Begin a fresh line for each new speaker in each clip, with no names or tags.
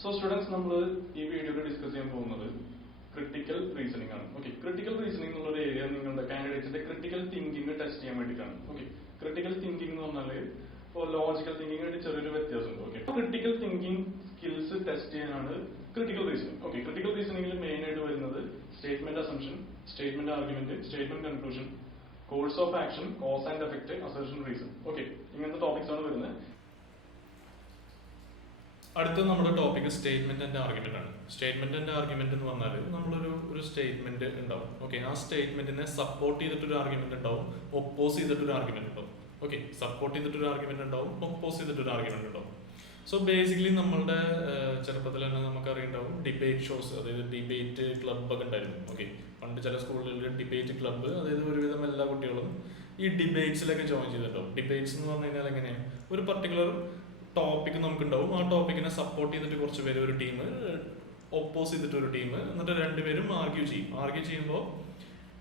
So students നമ്മൾ ഈ വീഡിയോയിൽ ഡിസ്കസ് ചെയ്യാൻ പോകുന്നത് ക്രിട്ടിക്കൽ റീസണിംഗ് ആണ്. ഓക്കെ ക്രിട്ടിക്കൽ റീസണിംഗ് എന്നുള്ള ഒരു ഏരിയ നിങ്ങളുടെ കാൻഡിഡേറ്റ്സിന്റെ ക്രിട്ടിക്കൽ തിങ്കിങ് ടെസ്റ്റ് ചെയ്യാൻ വേണ്ടിയിട്ടാണ്. ഓക്കെ ക്രിട്ടിക്കൽ തിങ്കിങ് എന്ന് പറഞ്ഞാൽ ഇപ്പോൾ ലോജിക്കൽ തിങ്കിങ് ആയിട്ട് ചെറിയൊരു വ്യത്യാസമുണ്ട്. Okay critical thinking skills test ചെയ്യാനാണ് ക്രിട്ടിക്കൽ റീസണിംഗ് ഓക്കെ ക്രിട്ടിക്കൽ റീസണിംഗിൽ മെയിൻ ആയിട്ട് വരുന്നത് statement assumption statement argument statement conclusion course of action cause and effect assertion reason okay ഇങ്ങനത്തെ ടോപ്പിക്സ് ആണ് വരുന്നത്. അടുത്ത നമ്മുടെ ടോപ്പിക് സ്റ്റേറ്റ്മെന്റ് ആൻഡ് ആർഗ്യുമെന്റ് ആണ്. സ്റ്റേറ്റ്മെന്റ് ആൻഡ് ആർഗ്യുമെന്റ് എന്ന് പറഞ്ഞാൽ നമ്മളൊരു ഒരു സ്റ്റേറ്റ്മെന്റ് ഉണ്ടാവും. ഓക്കെ ആ സ്റ്റേറ്റ്മെന്റിനെ സപ്പോർട്ട് ചെയ്തിട്ടൊരു ആർഗ്യുമെന്റ് ഉണ്ടാവും ഒപ്പോസ് ചെയ്തിട്ടൊരു ആർഗ്യുമെന്റ് ഉണ്ടാവും. ഓക്കെ സപ്പോർട്ട് ചെയ്തിട്ടൊരു ആർഗ്യുമെന്റ് ഉണ്ടാവും ഒപ്പോസ് ചെയ്തിട്ടൊരു ആർഗ്യുമെന്റ് ഉണ്ടാവും. സോ ബേസിക്കലി നമ്മളുടെ ചെറുപ്പത്തിൽ തന്നെ നമുക്ക് അറിയുണ്ടാവും ഡിബേറ്റ് ഷോസ് അതായത് ഡിബേറ്റ് ക്ലബ്ബ് ഒക്കെ ഉണ്ടായിരുന്നു. ഓക്കെ പണ്ട് ചില സ്കൂളുകളിൽ ഡിബേറ്റ് ക്ലബ്ബ് അതായത് ഒരുവിധം എല്ലാ കുട്ടികളും ഈ ഡിബേറ്റ്സിലൊക്കെ ജോയിൻ ചെയ്തിട്ടുണ്ടാവും. ഡിബേറ്റ്സ് എന്ന് പറഞ്ഞു കഴിഞ്ഞാൽ എങ്ങനെയാണ് ഒരു പർട്ടിക്കുലർ ടോപ്പിക് നമുക്കുണ്ടാവും. ആ ടോപ്പിക്കിനെ സപ്പോർട്ട് ചെയ്തിട്ട് കുറച്ച് പേര് ഒരു ടീം ഒപ്പോസ് ചെയ്തിട്ട് ഒരു ടീം എന്നിട്ട് രണ്ടുപേരും ആർഗ്യൂ ചെയ്യും. ആർഗ്യൂ ചെയ്യുമ്പോൾ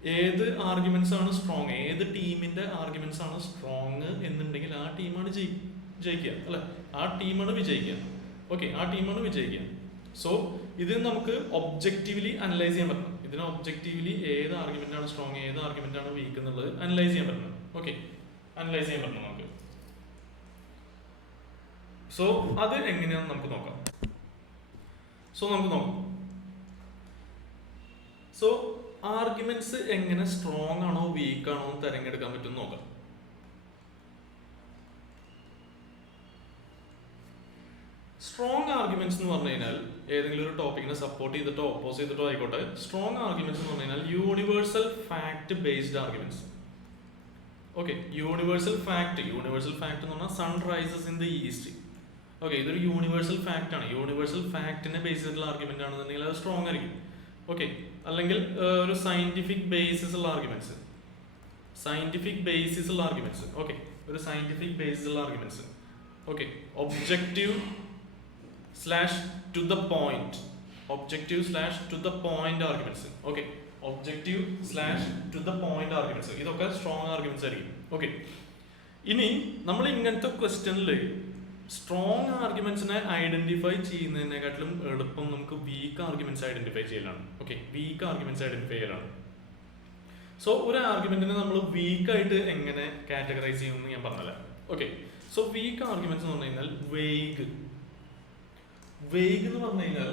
ഏത് ആർഗ്യുമെന്റ്സ് ആണ് സ്ട്രോങ് ഏത് ടീമിന്റെ ആർഗ്യുമെന്റ്സ് ആണ് സ്ട്രോങ് എന്നുണ്ടെങ്കിൽ ആ ടീമാണ് ജയി ജയിക്കുക അല്ലെ? ആ ടീമാണ് വിജയിക്കുക. ഓക്കെ ആ ടീമാണ് വിജയിക്കുക. സോ ഇത് നമുക്ക് ഒബ്ജക്റ്റീവ്ലി അനലൈസ് ചെയ്യാൻ പറ്റണം. ഇതിന് ഒബ്ജക്റ്റീവ്ലി ഏത് ആർഗ്യുമെന്റ് ആണ് സ്ട്രോങ് ഏത് ആർഗ്യുമെന്റ് ആണ് വീക്ക് എന്നുള്ളത് അനലൈസ് ചെയ്യാൻ പറ്റണം. ഓക്കെ അനലൈസ് ചെയ്യാൻ പറ്റണം സോ അത് എങ്ങനെയാണെന്ന് നമുക്ക് നോക്കാം. സോ നമുക്ക് നോക്കാം. സോ ആർഗ്യുമെന്റ്സ് എങ്ങനെ സ്ട്രോങ് ആണോ വീക്ക് ആണോ എന്ന് തിരഞ്ഞെടുക്കാൻ പറ്റും നോക്കാം. സ്ട്രോങ് ആർഗ്യുമെന്റ്സ് എന്ന് പറഞ്ഞു കഴിഞ്ഞാൽ ഏതെങ്കിലും ഒരു ടോപ്പിക്കിനെ സപ്പോർട്ട് ചെയ്തിട്ടോ ഓപ്പോസ് ചെയ്തിട്ടോ ആയിക്കോട്ടെ സ്ട്രോങ് ആർഗ്യുമെന്റ്സ് എന്ന് പറഞ്ഞു കഴിഞ്ഞാൽ universal fact based arguments okay universal fact universal fact എന്ന് പറഞ്ഞാൽ sun rises in the east okay ഇതൊരു യൂണിവേഴ്സൽ ഫാക്റ്റ് ആണ്. യൂണിവേഴ്സൽ ഫാക്റ്റിനെ ബേസ് ചെയ്തിട്ടുള്ള ആർഗ്യുമെന്റ് ആണെന്നുണ്ടെങ്കിൽ അത് സ്ട്രോങ് ആയിരിക്കും. ഓക്കെ അല്ലെങ്കിൽ ഒരു സയന്റിഫിക് ബേസിസ് ഉള്ള ആർഗ്യുമെന്റ്സ് സയന്റിഫിക് ബേസിസ് ഉള്ള ആർഗ്യുമെന്റ്സ് ഓക്കെ ഒരു സയന്റിഫിക് ബേസിസ് ഉള്ള arguments okay objective slash to the point objective slash to the point arguments okay objective slash to the point arguments ഇതൊക്കെ strong arguments ആയിരിക്കും. Okay ഇനി നമ്മൾ ഇങ്ങനത്തെ ക്വസ്റ്റ്യനിൽ സ്ട്രോങ് ആർഗ്യുമെന്റ്സിനെ ഐഡന്റിഫൈ ചെയ്യുന്നതിനെക്കാട്ടിലും എളുപ്പം നമുക്ക് വീക്ക് ആർഗ്യുമെന്റ്സ് ഐഡന്റിഫൈ ചെയ്യലാണ്. ഓക്കെ വീക്ക് ആർഗ്യുമെന്റ്സ് ഐഡന്റിഫൈ ചെയ്യലാണ്. സോ ഒരു ആർഗ്യുമെന്റിനെ നമ്മൾ വീക്ക് ആയിട്ട് എങ്ങനെ കാറ്റഗറൈസ് ചെയ്യുമെന്ന് ഞാൻ പറഞ്ഞല്ല ഓക്കെ സോ വീക്ക് ആർഗ്യുമെന്റ്സ് എന്ന് പറഞ്ഞു കഴിഞ്ഞാൽ വെയ്ഗ് വെയ്ഗ് എന്ന് പറഞ്ഞു കഴിഞ്ഞാൽ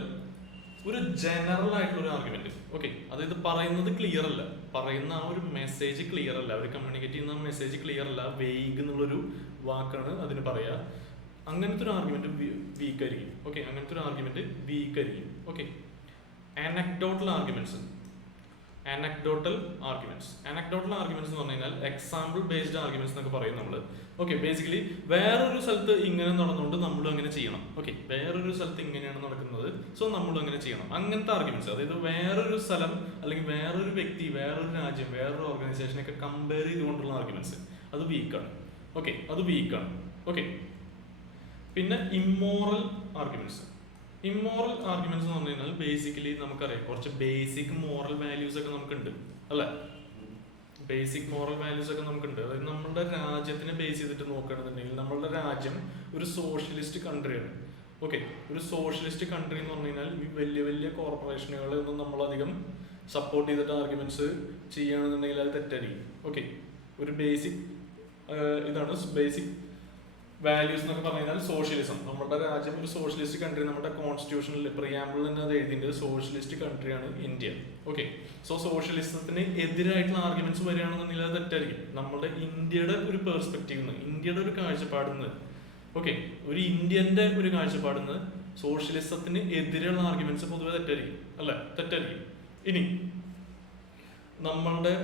ഒരു ജനറൽ ആയിട്ടുള്ള ഒരു ആർഗ്യുമെന്റ് ഓക്കെ അതായത് പറയുന്നത് ക്ലിയർ അല്ല. പറയുന്ന ആ ഒരു മെസ്സേജ് ക്ലിയർ അല്ല. അവർ കമ്മ്യൂണിക്കേറ്റ് ചെയ്യുന്ന മെസ്സേജ് ക്ലിയർ അല്ല. വെയ്ഗ് എന്നുള്ളൊരു വാക്കാണ് അതിന് പറയാ. അങ്ങനത്തെ ഒരു ആർഗ്യുമെന്റ് വീക്ക് ആയിരിക്കും ഓക്കെ അങ്ങനത്തെ ഒരു ആർഗ്യുമെന്റ് വീക്ക് ആയിരിക്കും okay anecdotal arguments anecdotal arguments anecdotal arguments എന്ന് പറഞ്ഞു കഴിഞ്ഞാൽ എക്സാമ്പിൾ ബേസ്ഡ് ആർഗ്യുമെന്റ്സ് എന്നൊക്കെ പറയും നമ്മൾ ഓക്കെ ബേസിക്കലി വേറൊരു സ്ഥലത്ത് ഇങ്ങനെ നടന്നുകൊണ്ട് നമ്മളും അങ്ങനെ ചെയ്യണം. ഓക്കെ വേറൊരു സ്ഥലത്ത് ഇങ്ങനെയാണ് നടക്കുന്നത് സോ നമ്മളും അങ്ങനെ ചെയ്യണം. അങ്ങനത്തെ ആർഗ്യുമെന്റ്സ് അതായത് വേറൊരു സ്ഥലം അല്ലെങ്കിൽ വേറൊരു വ്യക്തി വേറൊരു രാജ്യം വേറൊരു ഓർഗനൈസേഷനൊക്കെ കമ്പയർ ചെയ്തുകൊണ്ടുള്ള ആർഗ്യുമെന്റ്സ് അത് വീക്കാണ് ഓക്കെ അത് വീക്കാണ് ഓക്കെ പിന്നെ ഇമ്മോറൽ ആർഗ്യുമെന്റ്സ് ഇമ്മോറൽ ആർഗ്യുമെന്റ്സ് എന്ന് പറഞ്ഞു കഴിഞ്ഞാൽ ബേസിക്കലി നമുക്കറിയാം കുറച്ച് ബേസിക് മോറൽ വാല്യൂസ് ഒക്കെ നമുക്കുണ്ട് അല്ലേ? ബേസിക് മോറൽ വാല്യൂസ് ഒക്കെ നമുക്കുണ്ട്. അതായത് നമ്മുടെ രാജ്യത്തിനെ ബേസ് ചെയ്തിട്ട് നോക്കുകയാണെന്നുണ്ടെങ്കിൽ നമ്മളുടെ രാജ്യം ഒരു സോഷ്യലിസ്റ്റ് കൺട്രിയാണ് ഓക്കെ ഒരു സോഷ്യലിസ്റ്റ് കൺട്രി എന്ന് പറഞ്ഞു കഴിഞ്ഞാൽ ഈ വലിയ വലിയ കോർപ്പറേഷനുകളെ ഒന്നും നമ്മളധികം സപ്പോർട്ട് ചെയ്തിട്ട് ആർഗ്യുമെന്റ്സ് ചെയ്യുകയാണെന്നുണ്ടെങ്കിൽ അത് തെറ്റായിരിക്കും. ഓക്കെ ഒരു ബേസിക് ഇതാണ് ബേസിക് വാല്യൂസ് എന്നൊക്കെ പറഞ്ഞു കഴിഞ്ഞാൽ സോഷ്യലിസം നമ്മുടെ രാജ്യം ഒരു സോഷ്യലിസ്റ്റ് കൺട്രി നമ്മുടെ കോൺസ്റ്റിറ്റ്യൂഷനിൽ പ്രിയാമ്പിൾ തന്നെ അത് ഒരു സോഷ്യലിസ്റ്റ് കൺട്രിയാണ് ഇന്ത്യ. ഓക്കെ സോ സോഷ്യലിസത്തിന് എതിരായിട്ടുള്ള ആർഗ്യുമെന്റ്സ് വരികയാണെന്നുണ്ടെങ്കിൽ അത് തെറ്റായിരിക്കും. നമ്മുടെ ഇന്ത്യയുടെ ഒരു പെർസ്പെക്റ്റീവ് നിന്ന് ഇന്ത്യയുടെ ഒരു കാഴ്ചപ്പാടിൽ നിന്ന് ഓക്കെ ഒരു ഇന്ത്യന്റെ ഒരു കാഴ്ചപ്പാടിൽ നിന്ന് സോഷ്യലിസത്തിന് എതിരെയുള്ള ആർഗ്യുമെന്റ്സ് പൊതുവെ തെറ്റായിരിക്കും. അല്ലെ? തെറ്റായിരിക്കും. ഇനി നമ്മളുടെ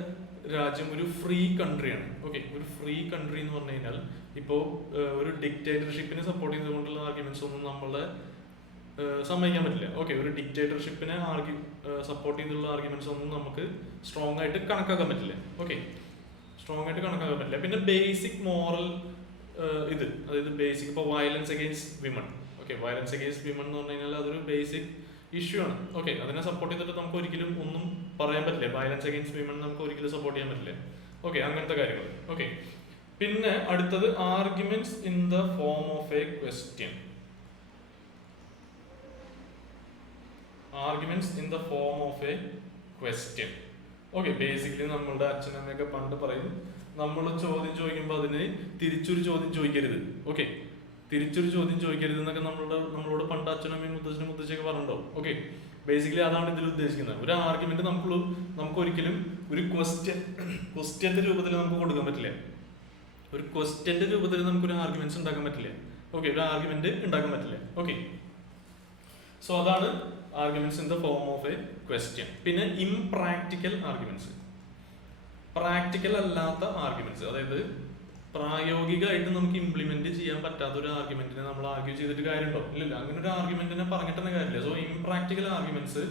രാജ്യം ഒരു ഫ്രീ കൺട്രിയാണ് ഓക്കെ ഒരു ഫ്രീ കൺട്രി എന്ന് പറഞ്ഞു കഴിഞ്ഞാൽ ഇപ്പോൾ ഒരു ഡിക്റ്റേറ്റർഷിപ്പിനെ സപ്പോർട്ട് ചെയ്തുകൊണ്ടുള്ള ആർഗ്യുമെന്റ്സ് ഒന്നും നമ്മളെ സമ്മതിക്കാൻ പറ്റില്ല. ഓക്കെ ഒരു ഡിക്റ്റേറ്റർഷിപ്പിനെ ആർഗ്യു സപ്പോർട്ട് ചെയ്തുള്ള ആർഗ്യുമെന്റ്സ് ഒന്നും നമുക്ക് സ്ട്രോങ് ആയിട്ട് കണക്കാക്കാൻ പറ്റില്ല. ഓക്കെ സ്ട്രോങ് ആയിട്ട് കണക്കാക്കാൻ പറ്റില്ല. പിന്നെ ബേസിക് മോറൽ ഇത്. അതായത് ബേസിക് ഇപ്പോൾ violence against women okay violence against women എന്ന് പറഞ്ഞു കഴിഞ്ഞാൽ അതൊരു ബേസിക് ഇഷ്യൂ ആണ്. ഓക്കെ അതിനെ സപ്പോർട്ട് ചെയ്തിട്ട് നമുക്ക് ഒരിക്കലും ഒന്നും പറയാൻ പറ്റില്ല. വയലൻസ് അഗെയിൻസ്റ്റ് വിമൺ നമുക്ക് ഒരിക്കലും സപ്പോർട്ട് ചെയ്യാൻ പറ്റില്ല. ഓക്കെ അങ്ങനത്തെ കാര്യങ്ങൾ ഓക്കെ പിന്നെ അടുത്തത് arguments in the form of a question arguments in the form of a question okay basically നമ്മളുടെ അച്ഛനമ്മയൊക്കെ പണ്ട് പറയും നമ്മൾ ചോദ്യം ചോദിക്കുമ്പോൾ അതിന് തിരിച്ചൊരു ചോദ്യം ചോദിക്കരുത്. ഓക്കെ തിരിച്ചൊരു ചോദ്യം ചോദിക്കരുത് എന്നൊക്കെ നമ്മളുടെ നമ്മളോട് പണ്ട് അച്ഛനമ്മയും മുത്തച്ഛനും മുത്തച്ഛയൊക്കെ പറഞ്ഞിട്ടോ ഓക്കെ ബേസിക്കലി അതാണ് ഇതിൽ ഉദ്ദേശിക്കുന്നത്. ഒരു ആർഗ്യുമെന്റ് നമുക്ക് നമുക്ക് ഒരിക്കലും ഒരു ക്വസ്റ്റ്യൻ ക്വസ്റ്റ്യന്റെ രൂപത്തിൽ നമുക്ക് കൊടുക്കാൻ പറ്റില്ല. ഒരു ക്വസ്റ്റ്യന്റെ രൂപത്തിൽ നമുക്കൊരു ആർഗ്യുമെന്റ്സ് ഉണ്ടാക്കാൻ പറ്റില്ല? ഓക്കെ ഒരു ആർഗ്യുമെന്റ് ഉണ്ടാക്കാൻ പറ്റില്ല? ഓക്കെ സോ അതാണ് arguments in the form of a question പിന്നെ ഇംപ്രാക്ടിക്കൽ ആർഗ്യുമെന്റ്സ് പ്രാക്ടിക്കൽ അല്ലാത്ത ആർഗ്യുമെന്റ്സ് അതായത് പ്രായോഗികമായിട്ട് നമുക്ക് ഇംപ്ലിമെന്റ് ചെയ്യാൻ പറ്റാത്ത ഒരു ആർഗ്യുമെന്റിനെ നമ്മൾ ആർഗ്യൂ ചെയ്തിട്ട് കാര്യമുണ്ടോ? ഇല്ലല്ല. അങ്ങനെ ഒരു ആർഗ്യുമെന്റിനെ പറഞ്ഞിട്ട് കാര്യമില്ല. സോ ഇംപ്രാക്ടിക്കൽ ആർഗ്യുമെന്റ്സ്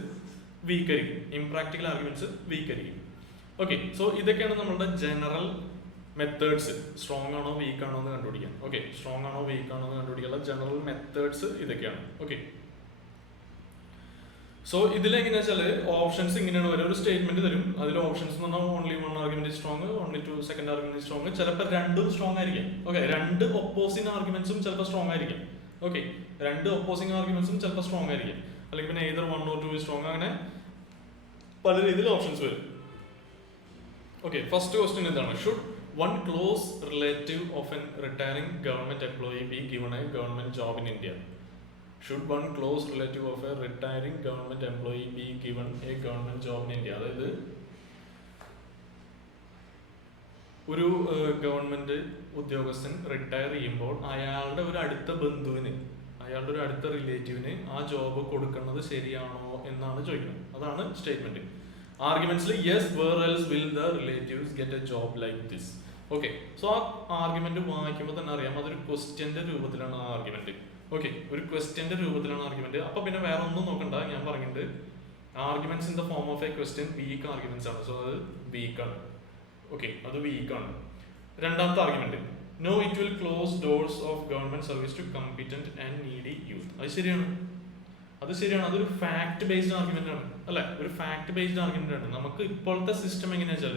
വീക്ക് ആയിരിക്കും ഇംപ്രാക്ടിക്കൽ ആർഗ്യുമെന്റ്സ് വീക്ക് ആയിരിക്കും ഓക്കെ സോ ഇതൊക്കെയാണ് നമ്മളുടെ ജനറൽ മെത്തേഡ്സ് സ്ട്രോങ് ആണോ വീക്ക് ആണോ എന്ന് കണ്ടുപിടിക്കാം. ഓക്കെ സ്ട്രോങ് ആണോ വീക്ക് ആണോ എന്ന് കണ്ടുപിടിക്കാനുള്ള ജനറൽ മെത്തേഡ്സ് ഇതൊക്കെയാണ്. ഓക്കെ സോ ഇതിലെങ്ങനെയാ വെച്ചാൽ ഓപ്ഷൻസ് ഇങ്ങനെയാണ് ഒരു സ്റ്റേറ്റ്മെന്റ് തരും. അതിൽ ഓപ്ഷൻസ് എന്ന് പറഞ്ഞാൽ only one argument strong only two second argument strong ചിലപ്പോൾ രണ്ടും സ്ട്രോങ് ആയിരിക്കും. ഓക്കെ രണ്ട് ഒപ്പോസിംഗ് ആർഗ്യുമെന്റ്സും ചിലപ്പോൾ സ്ട്രോങ് ആയിരിക്കും. ഓക്കെ രണ്ട് ഒപ്പോസിംഗ് ആർഗ്യുമെന്റ്സും ചിലപ്പോൾ സ്ട്രോങ് ആയിരിക്കും. അല്ലെങ്കിൽ പിന്നെ either one or two strong അങ്ങനെ പല രീതിയിൽ ഓപ്ഷൻസ് വരും. ഓക്കെ ഫസ്റ്റ് ക്വസ്റ്റ്യൻ എന്താണ്? Should one close relative of an retiring government employee be given a government job in India should one close relative of a retiring government employee be given a government job in India അതായത് ഒരു government ഉദ്യോഗസ്ഥൻ retire ചെയ്യുമ്പോൾ അയാളുടെ ഒരു അടുത്ത ബന്ധുവിന് അയാളുടെ ഒരു അടുത്ത റിലേറ്റീവിന് ആ ജോബ് കൊടുക്കുന്നത് ശരിയാണോ എന്നാണ് ചോദിക്കുന്നത്. അതാണ് statement ആർഗ്യുമെന്റ്സിൽ yes where else will the relatives get a job like this okay so ആ ആർഗ്യുമെന്റ് വായിക്കുമ്പോൾ തന്നെ അറിയാം. അതൊരു ക്വസ്റ്റ്യന്റെ രൂപത്തിലാണ് ആ ആർഗ്യുമെന്റ് ഓക്കെ ഒരു ക്വസ്റ്റ്യന്റെ രൂപത്തിലാണ് ആർഗ്യുമെന്റ് അപ്പൊ പിന്നെ വേറെ ഒന്നും നോക്കണ്ട. ഞാൻ പറഞ്ഞിട്ടുണ്ട് arguments in the form of a question weak arguments ആണ്. സോ അത് വീക്കാണ് ഓക്കെ അത് വീക്ക് ആണ്. രണ്ടാമത്തെ argument no it will close doors of government service to competent and needy youth അത് ശരിയാണ്. അത് ശരിയാണ്. അതൊരു ഫാക്ട് ബേസ്ഡ് ആർഗ്യുമെന്റ് ആണ്. അല്ലെ? ഒരു ഫാക്ട് ബേസ്ഡ് ആർഗ്യുമെന്റ് ആണ്. നമുക്ക് ഇപ്പോഴത്തെ സിസ്റ്റം എങ്ങനെയാ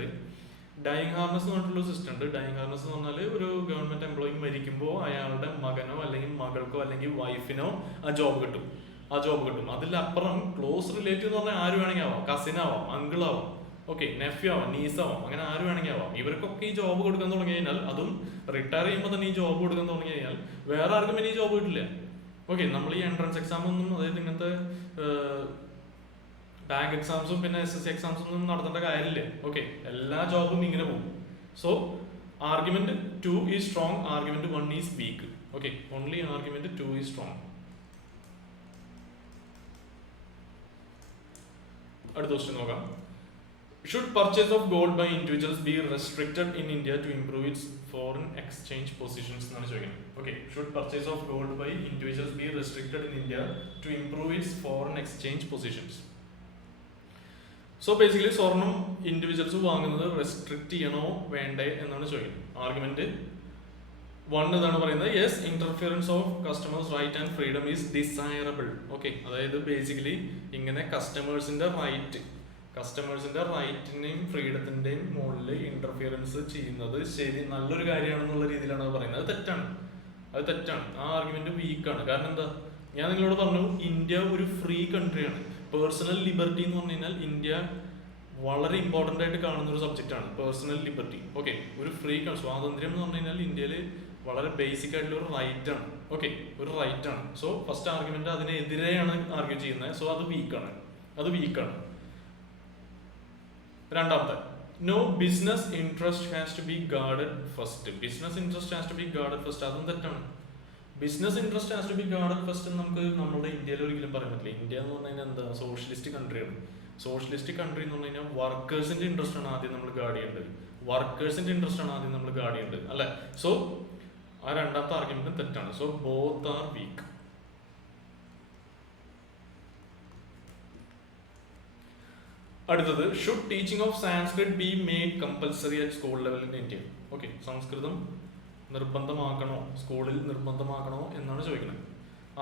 ഡൈങ് ഹാർനസ് എന്ന് പറഞ്ഞിട്ടുള്ള സിസ്റ്റം ഉണ്ട്. ഡൈങ് ഹാർനസ് എന്ന് പറഞ്ഞാൽ ഒരു ഗവൺമെന്റ് എംപ്ലോയി മരിക്കുമ്പോൾ അയാളുടെ മകനോ അല്ലെങ്കിൽ മകൾക്കോ അല്ലെങ്കിൽ വൈഫിനോ ആ ജോബ് കിട്ടും. ആ ജോബ് കിട്ടും. അതിലപ്പുറം ക്ലോസ് റിലേറ്റീവ് എന്ന് പറഞ്ഞാൽ ആര് വേണമെങ്കിൽ ആവാം കസിൻ ആവാം അങ്കിൾ ആവാം ഓക്കെ നെഫ്യൂ ആവാം നീസ് ആവാം അങ്ങനെ ആര് വേണമെങ്കിൽ ആവാം ഇവർക്കൊക്കെ ഈ ജോബ് കൊടുക്കാൻ തുടങ്ങി കഴിഞ്ഞാൽ അതും റിട്ടയർ ചെയ്യുമ്പോൾ തന്നെ ഈ ജോബ് കൊടുക്കാൻ തുടങ്ങി കഴിഞ്ഞാൽ വേറെ ആർക്കും ഇനി ജോബ് കിട്ടില്ല. ഓക്കെ നമ്മൾ ഈ എൻട്രൻസ് എക്സാം ഒന്നും അതായത് ഇങ്ങനത്തെ ബാങ്ക് എക്സാംസും പിന്നെ എസ് എസ് സി എക്സാംസും ഒന്നും നടത്തേണ്ട കാര്യമില്ല? ഓക്കെ എല്ലാ ജോബും ഇങ്ങനെ പോകും. So argument two is strong argument one is weak okay only argument two is strong അടുത്ത ക്വസ്റ്റ്യൻ നോക്കാം. Should purchase of gold by individuals be restricted in India to improve its foreign exchange positions എന്നാണ് ചോദിക്കുന്നത്. Okay should purchase of gold by individuals be restricted in India to improve its foreign exchange positions so basically സ്വർണം individuals വാങ്ങുന്നത് restrict ചെയ്യണോ വേണ്ടേ എന്നാണ് ചോദിക്കുന്നത്. Argument one എന്നാണ് പറയുന്നത്. Yes interference of customers right and freedom is desirable okay അതായത് basically ഇങ്ങനെ കസ്റ്റമേഴ്സിന്റെ റൈറ്റ് കസ്റ്റമേഴ്സിന്റെ റൈറ്റിന്റെയും ഫ്രീഡത്തിന്റെയും മുകളിൽ ഇന്റർഫിയറൻസ് ചെയ്യുന്നത് ശരി നല്ലൊരു കാര്യമാണെന്നുള്ള രീതിയിലാണ് അത് പറയുന്നത്. അത് തെറ്റാണ്. അത് തെറ്റാണ്. ആ ആർഗ്യുമെന്റ് വീക്കാണ് കാരണം എന്താ? ഞാൻ നിങ്ങളോട് പറഞ്ഞു ഇന്ത്യ ഒരു ഫ്രീ കൺട്രിയാണ് പേഴ്സണൽ ലിബർട്ടി എന്ന് പറഞ്ഞു കഴിഞ്ഞാൽ ഇന്ത്യ വളരെ ഇമ്പോർട്ടന്റ് ആയിട്ട് കാണുന്ന ഒരു സബ്ജക്റ്റ് ആണ്. പേഴ്സണൽ ലിബർട്ടി ഓക്കെ ഒരു ഫ്രീ സ്വാതന്ത്ര്യം എന്ന് പറഞ്ഞു കഴിഞ്ഞാൽ ഇന്ത്യയിൽ വളരെ ബേസിക് ആയിട്ടുള്ള ഒരു റൈറ്റ് ആണ്. ഓക്കെ ഒരു റൈറ്റ് ആണ്. സോ ഫസ്റ്റ് ആർഗ്യുമെന്റ് അതിനെതിരെയാണ് ആർഗ്യൂ ചെയ്യുന്നത്. സോ അത് വീക്കാണ് അത് വീക്കാണ് രണ്ടാമത്തെ no business interest has to be guarded first business interest has to be guarded first അതും തെറ്റാണ്. Business interest has to be guarded first നമുക്ക് നമ്മുടെ ഇന്ത്യയിൽ ഒരിക്കലും പറയാൻ പറ്റില്ല. ഇന്ത്യ എന്ന് പറഞ്ഞു കഴിഞ്ഞാൽ എന്താ? സോഷ്യലിസ്റ്റ് കൺട്രിയാണ് സോഷ്യലിസ്റ്റ് കൺട്രി എന്ന് പറഞ്ഞു കഴിഞ്ഞാൽ വർക്കേഴ്സിന്റെ ഇൻട്രസ്റ്റ് ആണ് ആദ്യം നമ്മൾ ഗാർഡ് ചെയ്യേണ്ടത്. വർക്കേഴ്സിന്റെ ഇൻട്രസ്റ്റ് ആണ് ആദ്യം നമ്മൾ ഗാർഡ് ചെയ്യേണ്ടത്. അല്ലെ? സോ ആ രണ്ടാമത്തെ ആർഗ്യുമെന്റ് തെറ്റാണ്. സോ ബോത്ത് ആർ വീക്ക് അടുത്തത് should teaching of Sanskrit be made compulsory at school level in India okay Samskritam നിർബന്ധമാക്കണോ? സ്കൂളിൽ നിർബന്ധമാക്കണോ എന്നാണ് ചോദിക്കുന്നത്.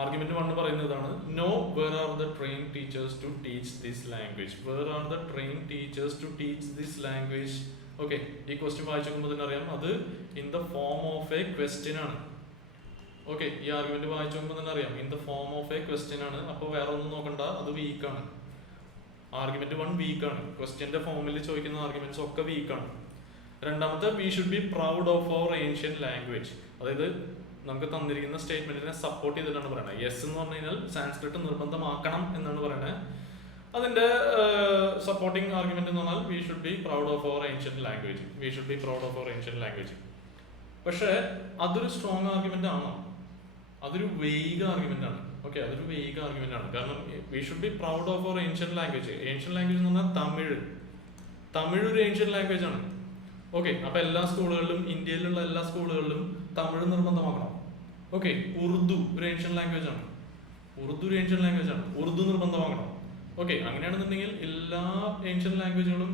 ആർഗ്യുമെന്റ് വണ്ണ് പറയുന്നത് ഇതാണ് no where are the train teachers to teach this language where are the train teachers to teach this language okay ഈ question വായിച്ചു നോക്കുമ്പോൾ തന്നെ അറിയാം അത് in the form of a question ആണ്. ഓക്കെ ഈ ആർഗ്യുമെന്റ് വായിച്ചു നോക്കുമ്പോൾ തന്നെ അറിയാം in the form of a question ആണ്. അപ്പോൾ വേറെ ഒന്നും നോക്കണ്ട അത് വീക്ക് ആണ്. ആർഗ്യുമെന്റ് വൺ വീക്കാണ് ക്വസ്റ്റ്യന്റെ ഫോമിൽ ചോദിക്കുന്ന ആർഗ്യുമെന്റ്സ് ഒക്കെ വീക്കാണ് രണ്ടാമത്തെ we should be proud of our ancient language അതായത് നമുക്ക് തന്നിരിക്കുന്ന സ്റ്റേറ്റ്മെന്റിനെ സപ്പോർട്ട് ചെയ്തിട്ടാണ് പറയുന്നത് യെസ് എന്ന് പറഞ്ഞു കഴിഞ്ഞാൽ സാൻസ്ക്രിറ്റ് നിർബന്ധമാക്കണം എന്നാണ് പറയുന്നത് അതിന്റെ സപ്പോർട്ടിംഗ് ആർഗ്യുമെന്റ് എന്ന് പറഞ്ഞാൽ we should be proud of our ancient language we should be proud of our ancient language പക്ഷേ അതൊരു സ്ട്രോങ് ആർഗ്യുമെന്റ് ആണോ. അതൊരു വെയ്ഗ് ആർഗ്യുമെന്റ് ആണ്. ഓക്കെ അതൊരു വേഗ ആർഗ്യുമെന്റ് ആണ്. കാരണം we should be proud of our ancient language ancient language എന്ന് പറഞ്ഞാൽ തമിഴ്. തമിഴ് ഒരു ഏൻഷ്യൻ ലാംഗ്വേജ് ആണ്. ഓക്കെ അപ്പൊ എല്ലാ സ്കൂളുകളിലും ഇന്ത്യയിലുള്ള എല്ലാ സ്കൂളുകളിലും തമിഴ് നിർബന്ധമാക്കണം. ഓക്കെ ഉറുദു ഒരു ഏൻഷ്യൻ ലാംഗ്വേജ് ആണ്. ഉറുദു ഒരു ഏൻഷ്യൻ ലാംഗ്വേജ് ആണ്. ഉറുദു നിർബന്ധമാക്കണം. ഓക്കെ അങ്ങനെയാണെന്നുണ്ടെങ്കിൽ എല്ലാ ഏൻഷ്യൻ ലാംഗ്വേജുകളും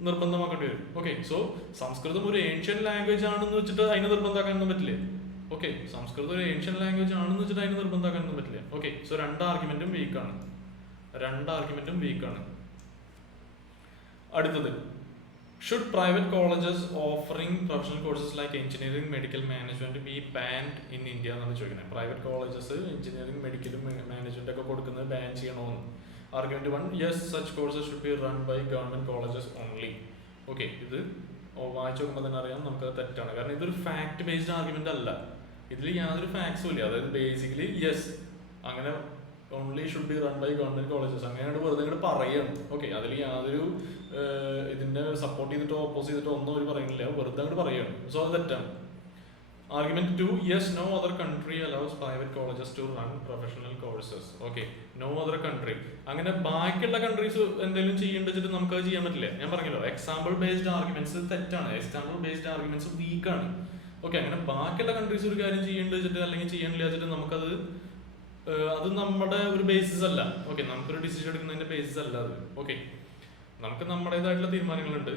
നിർബന്ധമാക്കേണ്ടി വരും. ഓക്കെ സോ സംസ്കൃതം ഒരു ഏൻഷ്യൻ ലാംഗ്വേജ് ആണെന്ന് വെച്ചിട്ട് അതിനെ നിർബന്ധമാക്കാനൊന്നും പറ്റില്ല? ഓക്കെ സംസ്കൃതം ഒരു ഏൻഷ്യൻ ലാംഗ്വേജ് ആണെന്ന് വെച്ചിട്ട് അതിനെ നിർബന്ധമാക്കാനൊന്നും പറ്റില്ല. ഓക്കെ സോ രണ്ട് ആർഗ്യുമെന്റും വീക്കാണ് രണ്ട് ആർഗ്യുമെന്റും വീക്കാണ് അടുത്തത്. Should private colleges offering professional courses like engineering medical management be banned in India എന്നാണ് ചോദിക്കുന്നത്. പ്രൈവറ്റ് കോളേജസ് എഞ്ചിനീയറിംഗ് മെഡിക്കലും മാനേജ്മെന്റ് ഒക്കെ കൊടുക്കുന്നത് ബാൻ ചെയ്യണമെന്ന്. Argument one yes such courses should be run by government colleges only okay ഇത് വായിച്ചു നോക്കുമ്പോൾ തന്നെ അറിയാം നമുക്ക് തെറ്റാണ്. കാരണം ഇതൊരു ഫാക്ട് ബേസ്ഡ് ആർഗ്യുമെന്റ് അല്ല. ഇതിൽ യാതൊരു ഫാക്സും ഇല്ല. അതായത് ബേസിക്കലി യെസ് അങ്ങനെ only should be run by government colleges അങ്ങനെയാണ് വെറുതെ ഇങ്ങോട്ട് പറയുന്നത് ഓക്കെ അതിൽ യാതൊരു ഇതിന്റെ സപ്പോർട്ട് ചെയ്തിട്ടോ ഓപ്പോസ് ചെയ്തിട്ടോ ഒന്നും അവർ പറയുന്നില്ല. വെറുതെ അങ്ങോട്ട് പറയാണ്. സോ അത് തെറ്റാണ്. Argument two yes no other country allows private colleges to run professional courses okay no other country അങ്ങനെ ബാക്കിയുള്ള കൺട്രീസ് എന്തെങ്കിലും ചെയ്യേണ്ടത് നമുക്ക് അത് ചെയ്യാൻ പറ്റില്ല? ഞാൻ പറഞ്ഞല്ലോ എക്സാമ്പിൾ ബേസ്ഡ് ആർഗ്യുമെന്റ്സ് തെറ്റാണ്. എക്സാമ്പിൾ ബേസ്ഡ് ആർഗ്യുമെന്റ്സ് വീക്കാണ് ഓക്കെ അങ്ങനെ ബാക്കിയുള്ള കൺട്രീസ് ഒരു കാര്യം ചെയ്യേണ്ടത് വെച്ചിട്ട് അല്ലെങ്കിൽ ചെയ്യാനില്ല വെച്ചിട്ട് നമുക്കത് അത് നമ്മുടെ ഒരു ബേസിസ് അല്ല. ഓക്കെ നമുക്കൊരു ഡിസിഷൻ എടുക്കുന്നതിന്റെ ബേസിസ് അല്ല അത്. ഓക്കെ നമുക്ക് നമ്മുടേതായിട്ടുള്ള തീരുമാനങ്ങളുണ്ട്.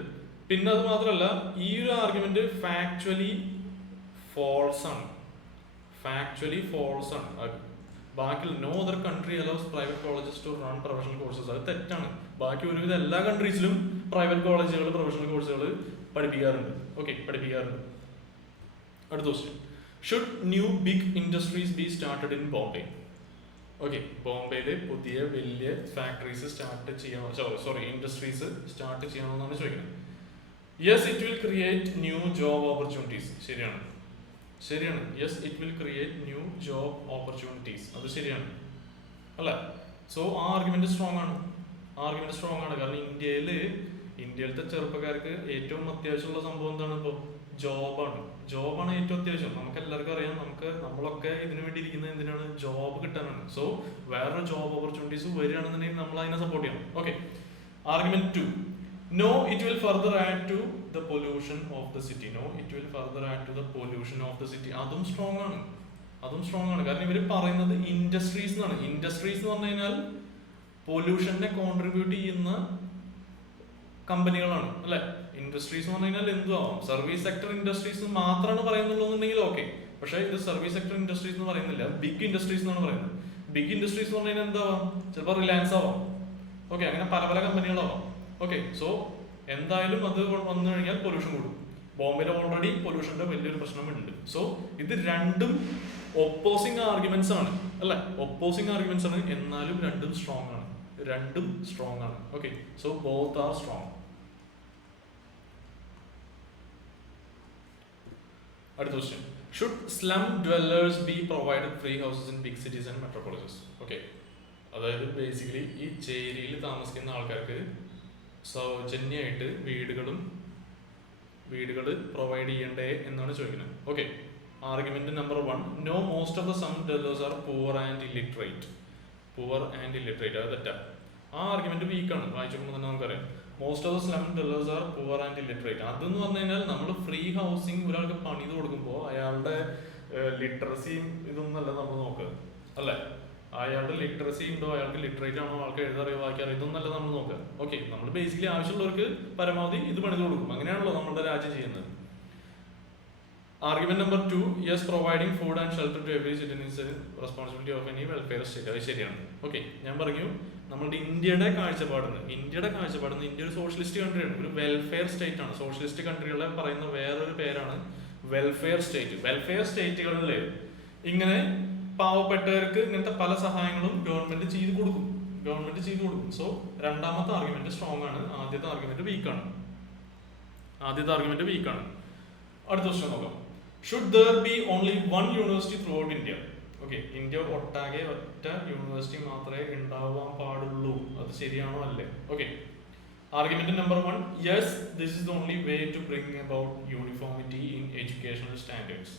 പിന്നെ അത് മാത്രമല്ല ഈ ഒരു ആർഗ്യുമെന്റ് ഫാക്ച്വലി ഫോൾസ് ആണ്. ഫാക്ച്വലി ഫോൾസ് ആണ്. ബാക്കിയുള്ള ബാക്കി no other country allows private colleges to run professional courses അത് തെറ്റാണ്. ബാക്കി ഒരുവിധ എല്ലാ കൺട്രീസിലും പ്രൈവറ്റ് കോളേജുകൾ പ്രൊഫഷണൽ കോഴ്സുകൾ പഠിപ്പിക്കാറുണ്ട്. ഓക്കെ പഠിപ്പിക്കാറുണ്ട്. അടുത്ത question should new big industries be started in Bombay okay ബോംബെയിൽ പുതിയ വലിയ ഫാക്ടറീസ് സ്റ്റാർട്ട് ചെയ്യണം സോറി ഇൻഡസ്ട്രീസ് സ്റ്റാർട്ട് ചെയ്യണമെന്നാണ് ചോദിക്കുന്നത്. Yes it will create new job opportunities ശരിയാണ്. ശരിയാണ്. Yes it will create new job opportunities അത് ശരിയാണ്. അല്ല? സോ ആ ആർഗ്യുമെന്റ് സ്ട്രോങ് ആണ്. ആർഗ്യുമെന്റ് സ്ട്രോങ് ആണ്. കാരണം ഇന്ത്യയിൽ ഇന്ത്യയിലത്തെ ചെറുപ്പക്കാർക്ക് ഏറ്റവും അത്യാവശ്യമുള്ള സംഭവം എന്താണ് ഇപ്പോൾ ജോബാണ് ജോബാണ് ഏറ്റവും അത്യാവശ്യം. നമുക്ക് എല്ലാവർക്കും അറിയാം നമുക്ക് നമ്മളൊക്കെ ഇതിനു വേണ്ടി ഇരിക്കുന്നത് എന്തിനാണ്? ജോബ് കിട്ടാനാണ്. സോ വേറൊരു ജോബ് ഓപ്പർച്യൂണിറ്റീസ് വരികയാണെന്നുണ്ടെങ്കിൽ നമ്മൾ അതിനെ സപ്പോർട്ട് ചെയ്യണം. Okay argument two no it will further add to the pollution of the city no it will further add to the pollution of the city അതും സ്ട്രോങ് ആണ്. അതും strong ആണ്. കാരണം ഇവർ പറയുന്നത് ഇൻഡസ്ട്രീസ് എന്നാണ്. ഇൻഡസ്ട്രീസ് എന്ന് പറഞ്ഞു കഴിഞ്ഞാൽ പൊല്യൂഷനെ കോൺട്രിബ്യൂട്ട് ചെയ്യുന്ന കമ്പനികളാണ് അല്ലെ? ഇൻഡസ്ട്രീസ് എന്ന് പറഞ്ഞു കഴിഞ്ഞാൽ എന്തും ആവാം സർവീസ് സെക്ടർ ഇൻഡസ്ട്രീസ് മാത്രമാണ് പറയുന്നുള്ളൂ എന്നുണ്ടെങ്കിൽ ഓക്കെ പക്ഷേ ഇത് സർവീസ് സെക്ടർ ഇൻഡസ്ട്രീസ് എന്ന് പറയുന്നില്ല. ബിഗ് ഇൻഡസ്ട്രീസ് എന്നാണ് പറയുന്നത്. ബിഗ് ഇൻഡസ്ട്രീസ് എന്ന് പറഞ്ഞാൽ കഴിഞ്ഞാൽ എന്താവാം ചിലപ്പോൾ റിലയൻസ് ആവാം. ഓക്കെ അങ്ങനെ പല പല കമ്പനികളാവാം ഓക്കെ സോ എന്തായാലും അത് വന്നു കഴിഞ്ഞാൽ പൊല്യൂഷൻ കൂടും. ബോംബെയിൽ ഓൾറെഡി പൊല്യൂഷന്റെ വലിയൊരു പ്രശ്നമുണ്ട്. സോ ഇത് രണ്ടും ഒപ്പോസിങ് ആർഗ്യുമെന്റ്സ് ആണ്. അല്ലെ? ഒപ്പോസിങ് ആർഗ്യുമെന്റ്സ് ആണ്. എന്നാലും രണ്ടും സ്ട്രോങ് ആണ്. രണ്ടും സ്ട്രോങ് ആണ്. Okay so both are strong അടുത്ത question should slum dwellers be provided free houses in big cities and metropolises okay അതായത് ബേസിക്കലി ഈ ചേരിയിൽ താമസിക്കുന്ന ആൾക്കാർക്ക് സൗജന്യമായിട്ട് വീടുകളും വീടുകൾ പ്രൊവൈഡ് ചെയ്യണ്ടേ എന്നാണ് ചോദിക്കുന്നത്. Okay argument number one no most of the slum dwellers are poor and illiterate poor and illiterate അത് തെറ്റാ. ആ ആർഗ്യുമെന്റ് വീക്കാണ് വായിച്ചു നോക്കുമ്പോൾ തന്നെ നമുക്കറിയാം. Most of the slum dwellers are poor and illiterate അതെന്ന് പറഞ്ഞു കഴിഞ്ഞാൽ നമ്മൾ ഫ്രീ ഹൗസിംഗ് ഒരാൾക്ക് പണിത് കൊടുക്കുമ്പോൾ അയാളുടെ ലിറ്ററസിയും ഇതൊന്നല്ല നമ്മൾ നോക്കുക. അല്ലേ? അയാളുടെ ലിറ്ററസി ഉണ്ടോ? അയാൾക്ക് ലിറ്ററേറ്റ് ആണോ? ആൾക്ക് എഴുതറിയോ? വായിക്കാറിയോ? ഇതൊന്നല്ല നമ്മൾ നോക്കുക. ഓക്കെ നമ്മൾ ബേസിക്കലി ആവശ്യമുള്ളവർക്ക് പരമാവധി ഇത് പണിത് കൊടുക്കും. അങ്ങനെയാണല്ലോ നമ്മുടെ രാജ്യം ചെയ്യുന്നത്. Argument number two yes providing food and shelter to every citizen responsibility of any welfare state അത് ശരിയാണ്. ഓക്കെ ഞാൻ പറഞ്ഞു നമ്മുടെ ഇന്ത്യയുടെ കാഴ്ചപ്പാടുന്ന്. ഇന്ത്യയുടെ കാഴ്ചപ്പാടുന്ന് ഇന്ത്യ ഒരു സോഷ്യലിസ്റ്റ് കൺട്രിയാണ് ഒരു വെൽഫെയർ സ്റ്റേറ്റ് ആണ്. സോഷ്യലിസ്റ്റ് കൺട്രികളെ പറയുന്ന വേറൊരു പേരാണ് വെൽഫെയർ സ്റ്റേറ്റ് വെൽഫെയർ സ്റ്റേറ്റുകളിൽ ഇങ്ങനെ പാവപ്പെട്ടവർക്ക് ഇങ്ങനത്തെ പല സഹായങ്ങളും ഗവൺമെന്റ് ചെയ്തു കൊടുക്കും. ഗവൺമെന്റ് ചെയ്തു കൊടുക്കും. സോ രണ്ടാമത്തെ ആർഗ്യുമെന്റ് സ്ട്രോങ് ആണ്. ആദ്യത്തെ ആർഗ്യുമെന്റ് വീക്കാണ് ആദ്യത്തെ ആർഗ്യുമെന്റ് വീക്കാണ് അടുത്ത ക്വസ്റ്റ്യൻ നോക്കാം. Should there be only one university throughout India okay India ഒട്ടാകെ ഒറ്റ യൂണിവേഴ്സിറ്റി മാത്രമേ ഉണ്ടാവാൻ പാടുള്ളൂ. അത് ശരിയാണോ അല്ലേ? Okay argument number one yes this is the only way to bring about uniformity in educational standards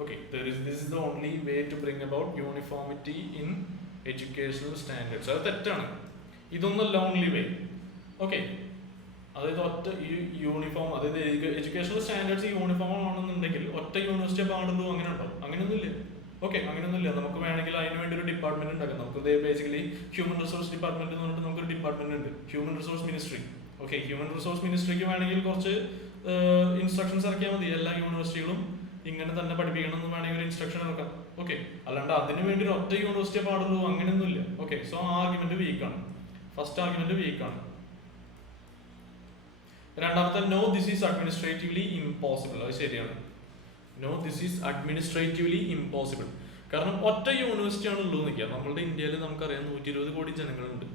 okay this is the only way to bring about uniformity in educational standards അത് തെറ്റാണ്. ഇതൊന്നല്ല only way okay അതായത് ഒറ്റ ഈ uniform അതായത് educational standards uniform ആണെന്നുണ്ടെങ്കിൽ ഒറ്റ university പാടുള്ളൂ അങ്ങനെ ഉണ്ടാവും. അങ്ങനെയൊന്നുമില്ല. ഓക്കെ അങ്ങനെയൊന്നുമില്ല. നമുക്ക് വേണമെങ്കിൽ അതിന് വേണ്ടി ഒരു ഡിപ്പാർട്ട്മെന്റ് ഉണ്ടാക്കാം. നമുക്ക് ബേസിക്കലി ഹ്യൂമൻ റിസോഴ്സ് ഡിപ്പാർട്ട്മെന്റ് എന്ന് പറഞ്ഞിട്ട് നമുക്കൊരു ഡിപ്പാർട്ട്മെന്റ് ഉണ്ട്. Human resource ministry okay human resource മിനിസ്ട്രിക്ക് വേണമെങ്കിൽ കുറച്ച് ഇൻസ്ട്രക്ഷൻസ് ഇറക്കിയാൽ മതി. എല്ലാ യൂണിവേഴ്സിറ്റികളും ഇങ്ങനെ തന്നെ പഠിപ്പിക്കണം എന്ന് വേണമെങ്കിൽ ഒരു ഇൻസ്ട്രക്ഷൻ ഇറക്കാം. ഓക്കെ അല്ലാണ്ട് അതിന് വേണ്ടി ഒറ്റ യൂണിവേഴ്സിറ്റിയെ പാടുള്ളൂ. അങ്ങനെയൊന്നുമില്ല. ഓക്കെ സോ ആ ആർഗ്യുമെന്റ് വീക്കാണ് ഫസ്റ്റ് ആർഗ്യുമെന്റ് വീക്കാണ് രണ്ടാമത്തെ no this is administratively impossible അത് ശരിയാണ്. No this is administratively impossible കാരണം ഒറ്റ യൂണിവേഴ്സിറ്റി ആണ് ഉള്ളൂ നിൽക്കുക നമ്മളുടെ ഇന്ത്യയിൽ നമുക്കറിയാം നൂറ്റി ഇരുപത് കോടി ജനങ്ങളുണ്ട്.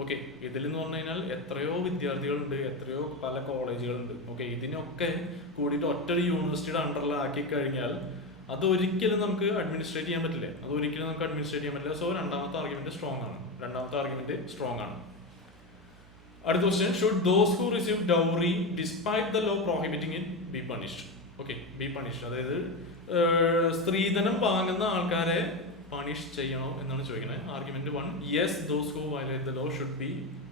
ഓക്കെ ഇതിൽ എന്ന് പറഞ്ഞു കഴിഞ്ഞാൽ എത്രയോ വിദ്യാർത്ഥികളുണ്ട് എത്രയോ പല കോളേജുകളുണ്ട്. ഓക്കെ ഇതിനൊക്കെ കൂടിയിട്ട് ഒറ്റ ഒരു യൂണിവേഴ്സിറ്റിയുടെ അണ്ടറിൽ ആക്കി കഴിഞ്ഞാൽ അത് ഒരിക്കലും നമുക്ക് അഡ്മിനിസ്ട്രേറ്റ് ചെയ്യാൻ പറ്റില്ല. അത് ഒരിക്കലും നമുക്ക് അഡ്മിനിസ്ട്രേറ്റ് ചെയ്യാൻ പറ്റില്ല. സോ രണ്ടാമത്തെ ആർഗ്യുമെന്റ് സ്ട്രോങ് ആണ്. രണ്ടാമത്തെ ആർഗ്യുമെന്റ് സ്ട്രോങ് ആണ്. അടുത്ത question should those who receive dowry despite the law prohibiting it be punished okay be punished അതായത് സ്ത്രീധനം വാങ്ങുന്ന ആൾക്കാരെ പണിഷ് ചെയ്യണോ എന്നാണ് ചോദിക്കുന്നത് argument one yes those who violate the law should be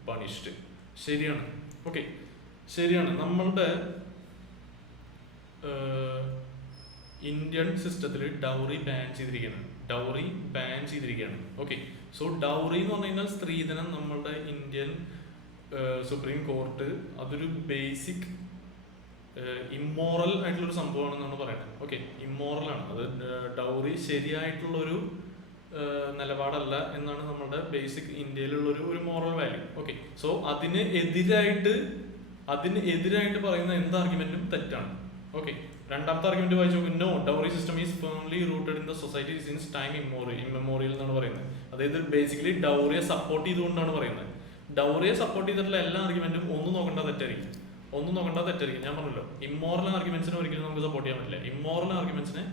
punished ശരിയാണ്. ഓക്കെ ശരിയാണ്. നമ്മളുടെ ഇന്ത്യൻ സിസ്റ്റത്തിൽ ഡൗറി ബാൻ ചെയ്തിരിക്കുകയാണ്. ഡൗറി ബാൻ ചെയ്തിരിക്കുകയാണ്. ഓക്കെ സോ ഡൗറി എന്ന് പറഞ്ഞു കഴിഞ്ഞാൽ സ്ത്രീധനം നമ്മളുടെ ഇന്ത്യൻ സുപ്രീം കോർട്ട് അതൊരു ബേസിക് ഇമ്മോറൽ ആയിട്ടുള്ളൊരു സംഭവമാണെന്നാണ് പറയുന്നത്. ഓക്കെ ഇമ്മോറൽ ആണ്. അത് ഡൗറി ശരിയായിട്ടുള്ളൊരു നിലപാടല്ല എന്നാണ് നമ്മുടെ ബേസിക് ഇന്ത്യയിലുള്ളൊരു ഒരു മോറൽ വാല്യൂ ഓക്കെ സോ അതിന് എതിരായിട്ട് അതിന് എതിരായിട്ട് പറയുന്ന എന്ത് ആർഗ്യുമെന്റും തെറ്റാണ്. ഓക്കെ രണ്ടാമത്തെ ആർഗ്യുമെന്റ് വായിച്ചു no dowry system is firmly rooted in the society since time ഇമ്മോറി immemorial എന്നാണ് പറയുന്നത്. അതായത് ബേസിക്കലി ഡൗറിയെ സപ്പോർട്ട് ചെയ്തുകൊണ്ടാണ് പറയുന്നത്. ഡൗറിയെ സപ്പോർട്ട് ചെയ്തിട്ടുള്ള എല്ലാ ആർഗ്യുമെന്റും ഒന്നും നോക്കേണ്ട തെറ്റായിരിക്കും. ഒന്നും നോക്കേണ്ട തെറ്റായിരിക്കും. ഞാൻ പറഞ്ഞല്ലോ ഇമ്മോറൽ ആർഗ്യുമെന്റ്സിനെ ഒരിക്കലും നമുക്ക് സപ്പോർട്ട് ചെയ്യാൻ പറ്റില്ല. ഇമ്മോറൽ ആർഗ്യുമെന്റ്സിനെ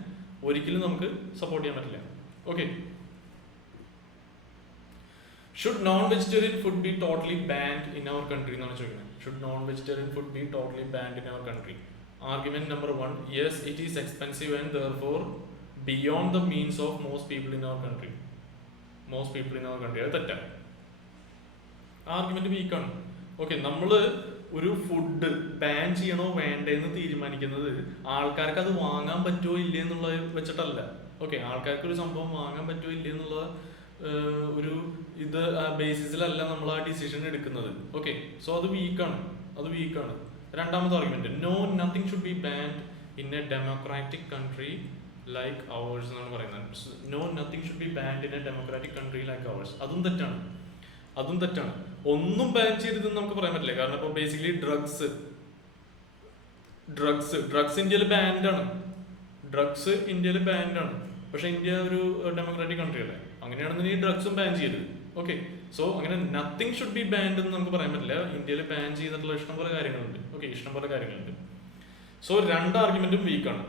ഒരിക്കലും നമുക്ക് സപ്പോർട്ട് ചെയ്യാൻ പറ്റില്ല. Okay should non vegetarian food be totally banned in our country എന്നാണ് ചോദിക്കുന്നത്. Should non vegetarian food be totally banned in our country argument number one yes it is expensive and therefore beyond the means of most people in our country most people in our country അത് തെറ്റാണ് argument വീക്കാണ് okay നമ്മൾ ഒരു food ban ചെയ്യണോ വേണ്ടെന്ന് തീരുമാനിക്കുന്നത് ആൾക്കാർക്ക് അത് വാങ്ങാൻ പറ്റുമോ ഇല്ലേ എന്നുള്ളത് വെച്ചിട്ടല്ല. ഓക്കെ ആൾക്കാർക്ക് ഒരു സംഭവം വാങ്ങാൻ പറ്റുമോ ഇല്ലേ എന്നുള്ള ഒരു ഇത് ബേസിസിലല്ല നമ്മൾ ആ ഡിസിഷൻ എടുക്കുന്നത്. ഓക്കെ സോ അത് വീക്കാണ് അത് വീക്കാണ് രണ്ടാമത്തെ argument no nothing should be banned in a democratic country like ours എന്നാണ് പറയുന്നത്. No nothing should be banned in a democratic country like ours അതും തെറ്റാണ്. അതും തെറ്റാണ്. ഒന്നും ബാൻ ചെയ്തതെന്ന് നമുക്ക് പറയാൻ പറ്റില്ല. കാരണം ഇപ്പൊ ബേസിക്കലി ഡ്രഗ്സ് ഡ്രഗ്സ് ഡ്രഗ്സ് ഇന്ത്യയിൽ ബാൻഡാണ് ഡ്രഗ്സ് ഇന്ത്യയിൽ ബാൻഡാണ് പക്ഷെ ഇന്ത്യ ഒരു ഡെമോക്രാറ്റിക് കൺട്രി അല്ലേ? ഈ ഡ്രഗ്സും ബാൻ ചെയ്തത് ഓക്കെ സോ അങ്ങനെ നത്തിങ് ഷുഡ് ബി ബാൻഡ് എന്ന് നമുക്ക് പറയാൻ പറ്റില്ല. ഇന്ത്യയിൽ ബാൻ ചെയ്തിട്ടുള്ള ഇഷ്ടംപോലെ കാര്യങ്ങളുണ്ട്. ഓക്കെ ഇഷ്ടംപോലെ കാര്യങ്ങളുണ്ട്. സോ രണ്ട് ആർഗ്യുമെന്റും വീക്കാണ്